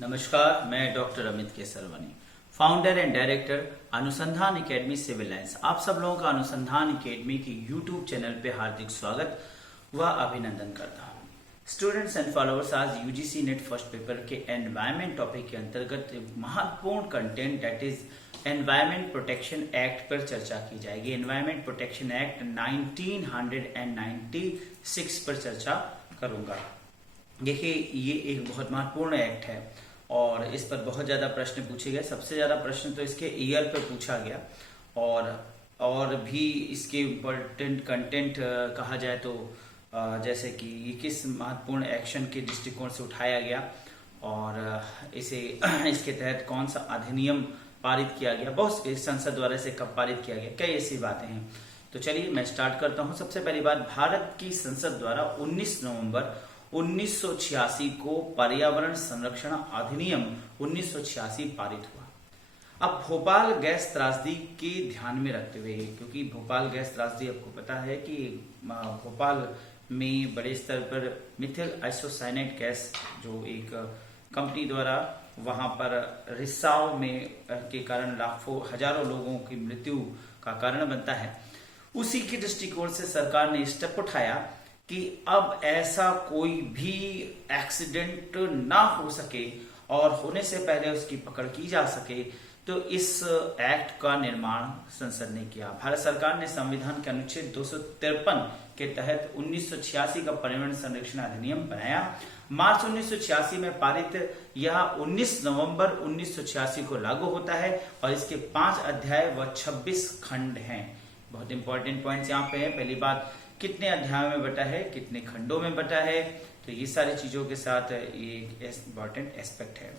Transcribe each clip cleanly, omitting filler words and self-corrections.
नमस्कार, मैं doctor Amit Kesarwani, founder and director अनुसंधान एकेडमी सिविल लाइंस। आप सब लोगों का अनुसंधान एकेडमी के यूट्यूब चैनल पे हार्दिक स्वागत व अभिनंदन करता हूं। स्टूडेंट्स एंड फॉलोअर्स, आज यूजीसी नेट फर्स्ट पेपर के एनवायरमेंट टॉपिक के अंतर्गत महत्वपूर्ण content that is environment protection act पर चर्चा की जाएगी। एनवायरमेंट प्रोटेक्शन एक्ट 1996 पर चर्चा करूंगा। देखिए, ये एक बहुत महत्वपूर्ण एक्ट है और इस पर बहुत ज्यादा प्रश्न पूछे गए। सबसे ज्यादा प्रश्न तो इसके ईयर पे पूछा गया और भी इसके इम्पोर्टेंट कंटेंट कहा जाए तो जैसे कि ये किस महत्वपूर्ण एक्शन के दृष्टिकोण से उठाया गया और इसके तहत कौन सा अधिनियम पारित किया गया, बहुत संसद द्वारा इसे कब पारित किया गया, कई ऐसी बातें हैं। तो चलिए मैं स्टार्ट करता हूं। सबसे पहली बात, भारत की संसद द्वारा 19 नवंबर 1986 को पर्यावरण संरक्षण अधिनियम 1986 पारित हुआ। अब भोपाल गैस त्रासदी के ध्यान में रखते हुए, क्योंकि भोपाल गैस त्रासदी आपको पता है कि भोपाल में बड़े स्तर पर मिथिल आइसोसाइनेट गैस जो एक कंपनी द्वारा वहां पर रिसाव में के कारण लाखों हजारों लोगों की मृत्यु का कारण बनता है, उसी के दृष्टिकोण से सरकार ने स्टेप उठाया कि अब ऐसा कोई भी एक्सीडेंट ना हो सके और होने से पहले उसकी पकड़ की जा सके। तो इस एक्ट का निर्माण संसद ने किया। भारत सरकार ने संविधान के अनुच्छेद 253 के तहत 1986 का पर्यावरण संरक्षण अधिनियम बनाया। मार्च 1986 में पारित यह 19 नवंबर 1986 को लागू होता है और इसके 5 अध्याय व 26 खंड हैं। बहुत इंपॉर्टेंट पॉइंट्स यहाँ पे है। पहली बात, कितने अध्यायों में बटा है, कितने खंडों में बटा है, तो ये सारी चीजों के साथ ये एक इंपॉर्टेंट एस्पेक्ट है।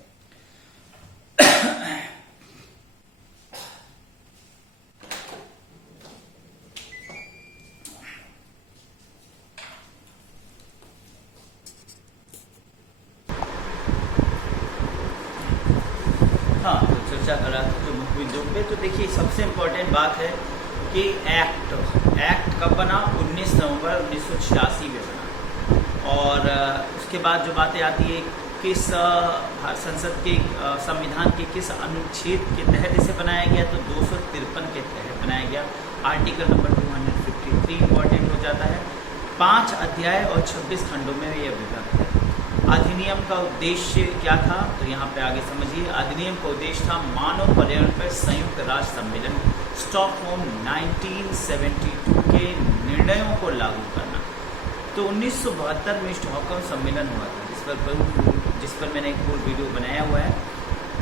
हाँ, तो चर्चा कर रहा था जो मुख्य बिंदु पे, तो देखिए सबसे इंपॉर्टेंट बात है कि एक्ट कब बना, 19 नवंबर 1986 में बना। और उसके बाद जो बातें आती है, किस संसद के संविधान के किस अनुच्छेद के तहत इसे बनाया गया, तो 253 के तहत बनाया गया। आर्टिकल नंबर 253 इंपॉर्टेंट हो जाता है। 5 अध्याय और 26 खंडों में यह विभक्त है। अधिनियम का उद्देश्य क्या था, तो यहाँ पे आगे समझिए। अधिनियम का उद्देश्य था मानव पर्यावरण पर संयुक्त राष्ट्र सम्मेलन स्टॉकहोम 1972 के निर्णयों को लागू करना। तो 1972 में स्टॉकहोम सम्मेलन हुआ था, जिस पर मैंने एक पूर्ण वीडियो बनाया हुआ है,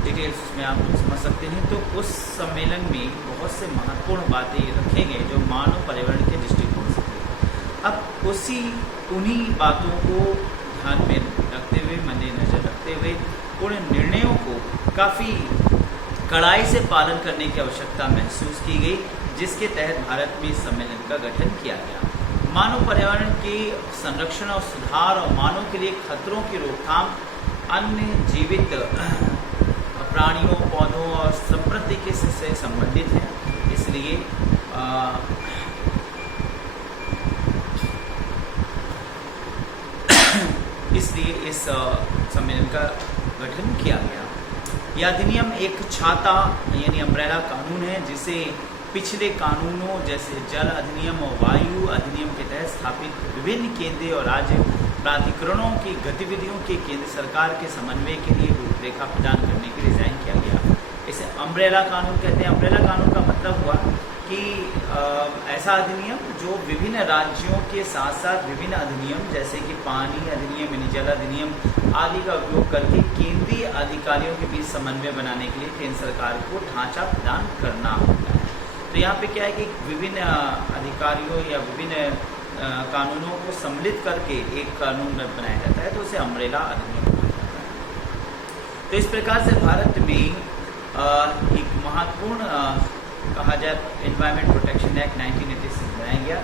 डिटेल्स उसमें आप लोग समझ सकते हैं। तो उस सम्मेलन में बहुत से महत्वपूर्ण बातें रखे गए जो मानव पर्यावरण के दृष्टिकोण से थे। अब उन्हीं बातों को ध्यान में रखते हुए, मद्देनजर रखते हुए उन निर्णयों को काफी कड़ाई से पालन करने की आवश्यकता महसूस की गई, जिसके तहत भारत में इस सम्मेलन का गठन किया गया। मानव पर्यावरण के संरक्षण और सुधार और मानव के लिए खतरों की रोकथाम, अन्य जीवित प्राणियों, पौधों और संपत्ति के से संबंधित है। इसलिए इस सम्मेलन का गठन किया गया। यह अधिनियम एक छाता यानी अम्ब्रेला कानून है, जिसे पिछले कानूनों जैसे जल अधिनियम और वायु अधिनियम के तहत स्थापित विभिन्न केंद्रीय और राज्य प्राधिकरणों की गतिविधियों के केंद्र सरकार के समन्वय के लिए रूपरेखा प्रदान करने के लिए डिजाइन किया गया। इसे अम्ब्रेला कानून कहते हैं। अम्ब्रेला कानून का मतलब हुआ कि ऐसा अधिनियम जो विभिन्न राज्यों के साथ साथ विभिन्न अधिनियम जैसे कि पानी अधिनियम यानी जल अधिनियम आदि का उपयोग करके केंद्रीय अधिकारियों के बीच समन्वय बनाने के लिए केंद्र सरकार को ढांचा प्रदान करना होता है। तो यहाँ पे क्या है कि विभिन्न अधिकारियों या विभिन्न कानूनों को सम्मिलित करके एक कानून बनाया जाता है, तो उसे अम्ब्रेला अधिनियम कहा जाता है। तो इस प्रकार से भारत में एक महत्वपूर्ण कहा जाए एनवायरमेंट प्रोटेक्शन एक्ट 1986 बनाया गया,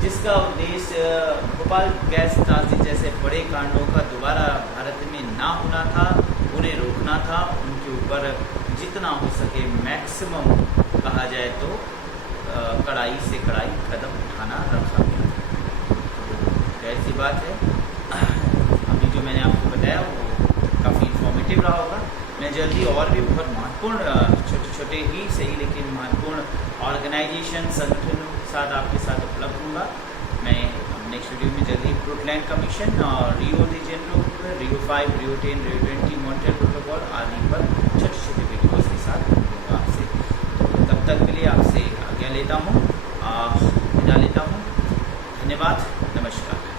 जिसका उद्देश्य भोपाल गैस त्रासदी जैसे बड़े कांडों का दोबारा भारत में ना होना था, उन्हें रोकना था, उनके ऊपर जितना हो सके मैक्सिमम कहा जाए तो कड़ाई से कड़ाई कदम उठाना रखा गया। तो ऐसी बात है, अभी जो मैंने आपको बताया वो काफ़ी इंफॉर्मेटिव इन्फॉर्मेटिव रहा होगा। मैं जल्दी और भी बहुत महत्वपूर्ण छोटे छोटे ही सही लेकिन महत्वपूर्ण ऑर्गेनाइजेशन संगठनों के साथ आपके साथ उपलब्ध होगा। मैं नेक्स्ट वीडियो में जल्दी ब्रुकलैंड कमीशन और रियो डी जेनेरो पर रियो 5, रियो 10, रियो 20, मॉन्ट्रियल प्रोटोकॉल आदि पर छोटे छोटे वीडियोज़ के साथ मिलूंगा आपसे। तो तब तक के लिए आपसे आज्ञा लेता हूँ, विदा लेता हूँ। धन्यवाद, नमस्कार।